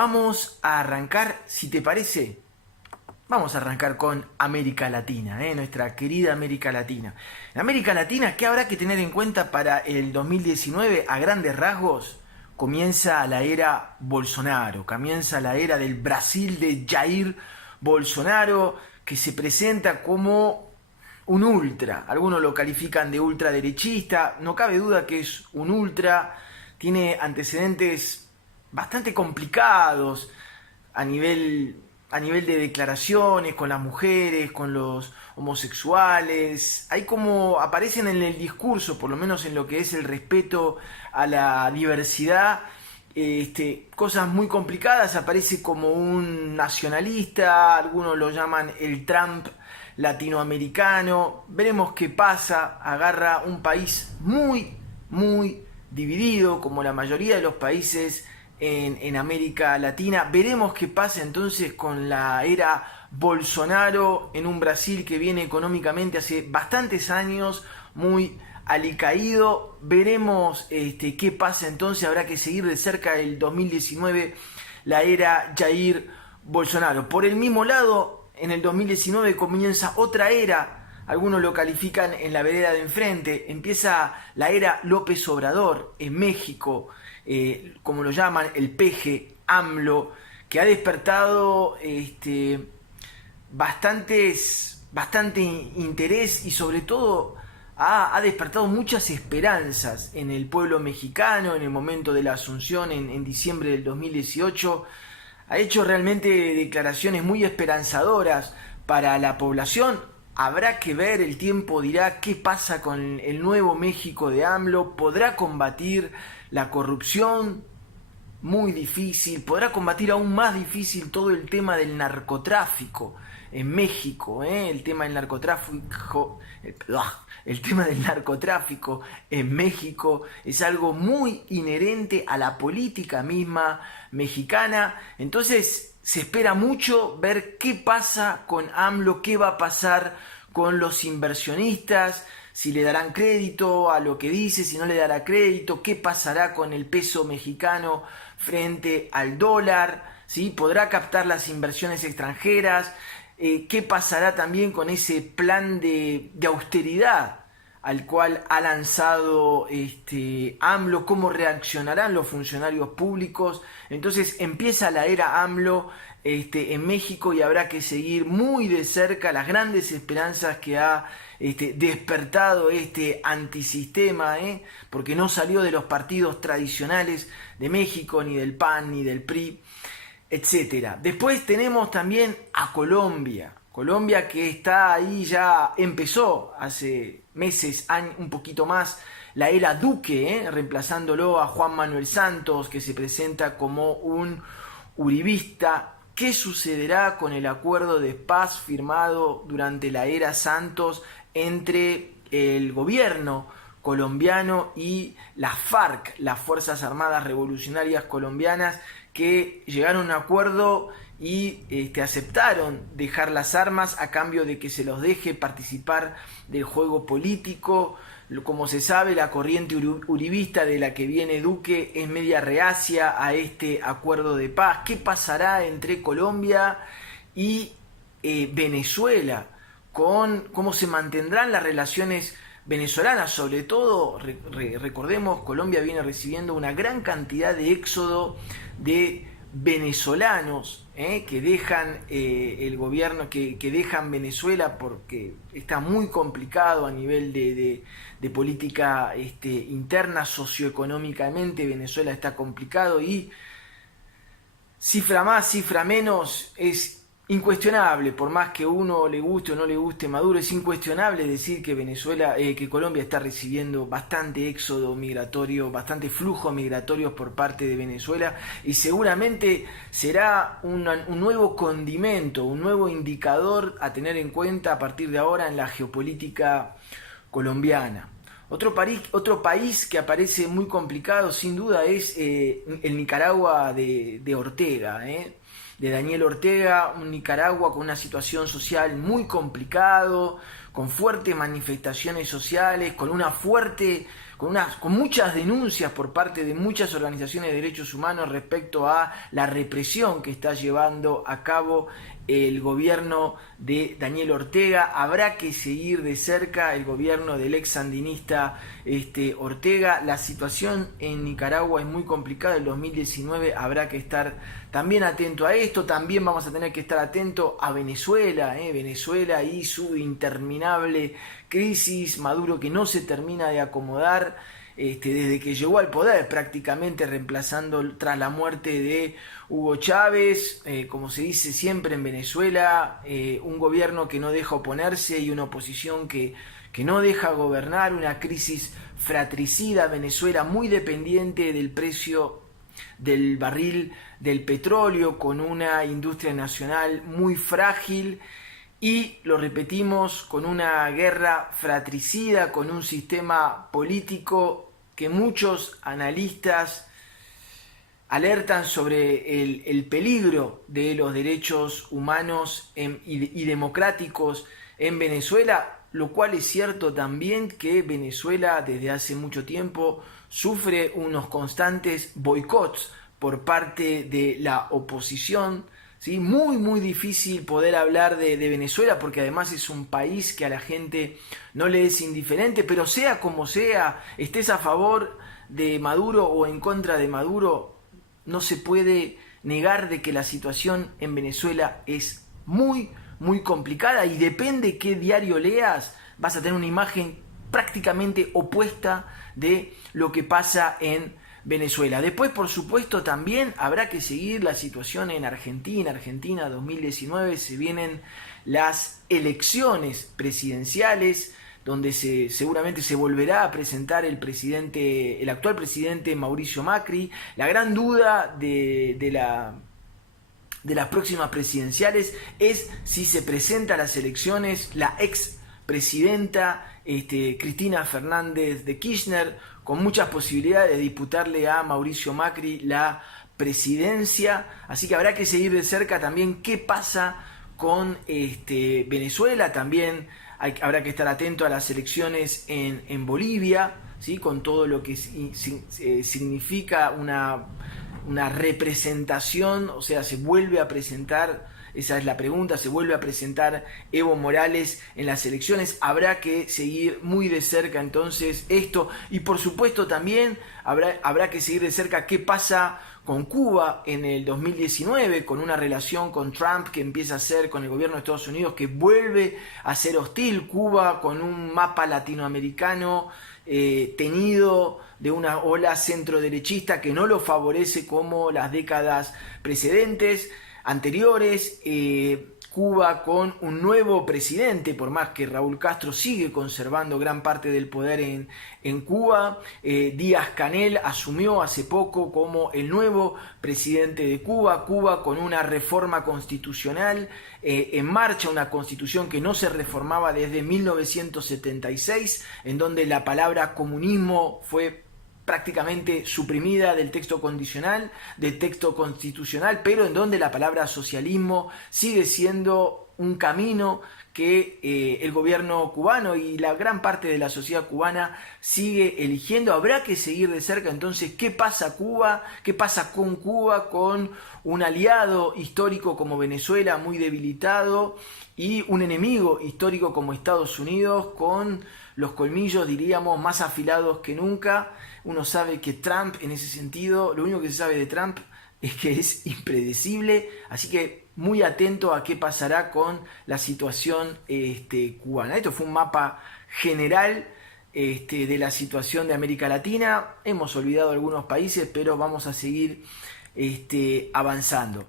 Vamos a arrancar, si te parece, vamos a arrancar con América Latina, nuestra querida América Latina. En América Latina, ¿qué habrá que tener en cuenta para el 2019? A grandes rasgos, comienza la era Bolsonaro, comienza la era del Brasil de Jair Bolsonaro, que se presenta como un ultra. Algunos lo califican de ultraderechista, no cabe duda que es un ultra, tiene antecedentes bastante complicados a nivel, a nivel de declaraciones con las mujeres, con los homosexuales. Hay como aparecen en el discurso, por lo menos en lo que es el respeto a la diversidad, cosas muy complicadas. Aparece como un nacionalista, algunos lo llaman el Trump latinoamericano. Veremos qué pasa. Agarra un país muy dividido, como la mayoría de los países en América Latina. Veremos qué pasa entonces con la era Bolsonaro en un Brasil que viene económicamente hace bastantes años muy alicaído. Veremos qué pasa entonces. Habrá que seguir de cerca el 2019 la era Jair Bolsonaro. Por el mismo lado, en el 2019 comienza otra era. Algunos lo califican en la vereda de enfrente. Empieza la era López Obrador en México, como lo llaman, el peje, AMLO, que ha despertado bastante interés y sobre todo ha despertado muchas esperanzas en el pueblo mexicano en el momento de la Asunción en diciembre del 2018. Ha hecho realmente declaraciones muy esperanzadoras para la población. Habrá que ver, el tiempo dirá qué pasa con el nuevo México de AMLO. ¿Podrá combatir la corrupción? Muy difícil. ¿Podrá combatir aún más difícil todo el tema del narcotráfico en México? El tema del narcotráfico... El tema del narcotráfico en México es algo muy inherente a la política misma mexicana. Entonces se espera mucho ver qué pasa con AMLO, qué va a pasar con los inversionistas, si le darán crédito a lo que dice, si no le dará crédito, qué pasará con el peso mexicano frente al dólar, ¿sí? ¿Podrá captar las inversiones extranjeras? ¿Qué pasará también con ese plan de austeridad al cual ha lanzado AMLO? ¿Cómo reaccionarán los funcionarios públicos? Entonces empieza la era AMLO en México y habrá que seguir muy de cerca las grandes esperanzas que ha despertado este antisistema, porque no salió de los partidos tradicionales de México, ni del PAN, ni del PRI, etcétera. Después tenemos también a Colombia. Colombia que está ahí, ya empezó hace meses, un poquito más, la era Duque, reemplazándolo a Juan Manuel Santos, que se presenta como un uribista. ¿Qué sucederá con el acuerdo de paz firmado durante la era Santos entre el gobierno colombiano y las FARC, las Fuerzas Armadas Revolucionarias Colombianas, que llegaron a un acuerdo y aceptaron dejar las armas a cambio de que se los deje participar del juego político? Como se sabe, la corriente uribista de la que viene Duque es media reacia a este acuerdo de paz. ¿Qué pasará entre Colombia y Venezuela? ¿Cómo se mantendrán las relaciones venezolanas? Sobre todo, recordemos, Colombia viene recibiendo una gran cantidad de éxodo de venezolanos que dejan el gobierno, que dejan Venezuela porque está muy complicado a nivel de política interna. Socioeconómicamente Venezuela está complicado y cifra más, cifra menos, es incuestionable, por más que uno le guste o no le guste Maduro, es incuestionable decir que que Colombia está recibiendo bastante éxodo migratorio, bastante flujo migratorio por parte de Venezuela, y seguramente será un nuevo condimento, un nuevo indicador a tener en cuenta a partir de ahora en la geopolítica colombiana. Otro país que aparece muy complicado sin duda es el Nicaragua de Ortega. de Daniel Ortega, un Nicaragua con una situación social muy complicado, con fuertes manifestaciones sociales, con muchas denuncias por parte de muchas organizaciones de derechos humanos respecto a la represión que está llevando a cabo el gobierno de Daniel Ortega. Habrá que seguir de cerca el gobierno del ex sandinista Ortega. La situación en Nicaragua es muy complicada. En 2019 habrá que estar también atento a esto. También vamos a tener que estar atento a Venezuela, Venezuela y su interminable crisis, Maduro que no se termina de acomodar desde que llegó al poder, prácticamente reemplazando tras la muerte de Hugo Chávez, como se dice siempre en Venezuela, un gobierno que no deja oponerse y una oposición que no deja gobernar, una crisis fratricida, Venezuela muy dependiente del precio del barril del petróleo, con una industria nacional muy frágil. Y lo repetimos, con una guerra fratricida, con un sistema político que muchos analistas alertan sobre el peligro de los derechos humanos y democráticos en Venezuela, lo cual es cierto también que Venezuela desde hace mucho tiempo sufre unos constantes boicots por parte de la oposición. ¿Sí? Muy difícil poder hablar de Venezuela porque además es un país que a la gente no le es indiferente, pero sea como sea, estés a favor de Maduro o en contra de Maduro, no se puede negar de que la situación en Venezuela es muy complicada y depende qué diario leas, vas a tener una imagen prácticamente opuesta de lo que pasa en Venezuela. Después, por supuesto, también habrá que seguir la situación en Argentina. Argentina 2019, se vienen las elecciones presidenciales, donde seguramente se volverá a presentar el actual presidente Mauricio Macri. La gran duda de las próximas presidenciales es si se presenta a las elecciones la ex presidenta Cristina Fernández de Kirchner, con muchas posibilidades de disputarle a Mauricio Macri la presidencia. Así que habrá que seguir de cerca también qué pasa con Venezuela. También habrá que estar atento a las elecciones en Bolivia, ¿sí? Con todo lo que significa una representación, o sea, se vuelve a presentar. Esa es la pregunta, ¿se vuelve a presentar Evo Morales en las elecciones? Habrá que seguir muy de cerca entonces esto, y por supuesto también habrá que seguir de cerca qué pasa con Cuba en el 2019, con una relación con Trump que empieza a ser con el gobierno de Estados Unidos, que vuelve a ser hostil. Cuba con un mapa latinoamericano teñido de una ola centroderechista que no lo favorece como las décadas precedentes, anteriores. Cuba con un nuevo presidente, por más que Raúl Castro sigue conservando gran parte del poder en Cuba. Díaz-Canel asumió hace poco como el nuevo presidente de Cuba. Cuba con una reforma constitucional en marcha, una constitución que no se reformaba desde 1976, en donde la palabra comunismo fue prácticamente suprimida del texto constitucional, pero en donde la palabra socialismo sigue siendo un camino que el gobierno cubano y la gran parte de la sociedad cubana sigue eligiendo. Habrá que seguir de cerca entonces qué pasa con Cuba, con un aliado histórico como Venezuela muy debilitado y un enemigo histórico como Estados Unidos con los colmillos, diríamos, más afilados que nunca. Uno sabe que Trump, en ese sentido, lo único que se sabe de Trump es que es impredecible, así que muy atento a qué pasará con la situación cubana. Esto fue un mapa general de la situación de América Latina. Hemos olvidado algunos países, pero vamos a seguir avanzando.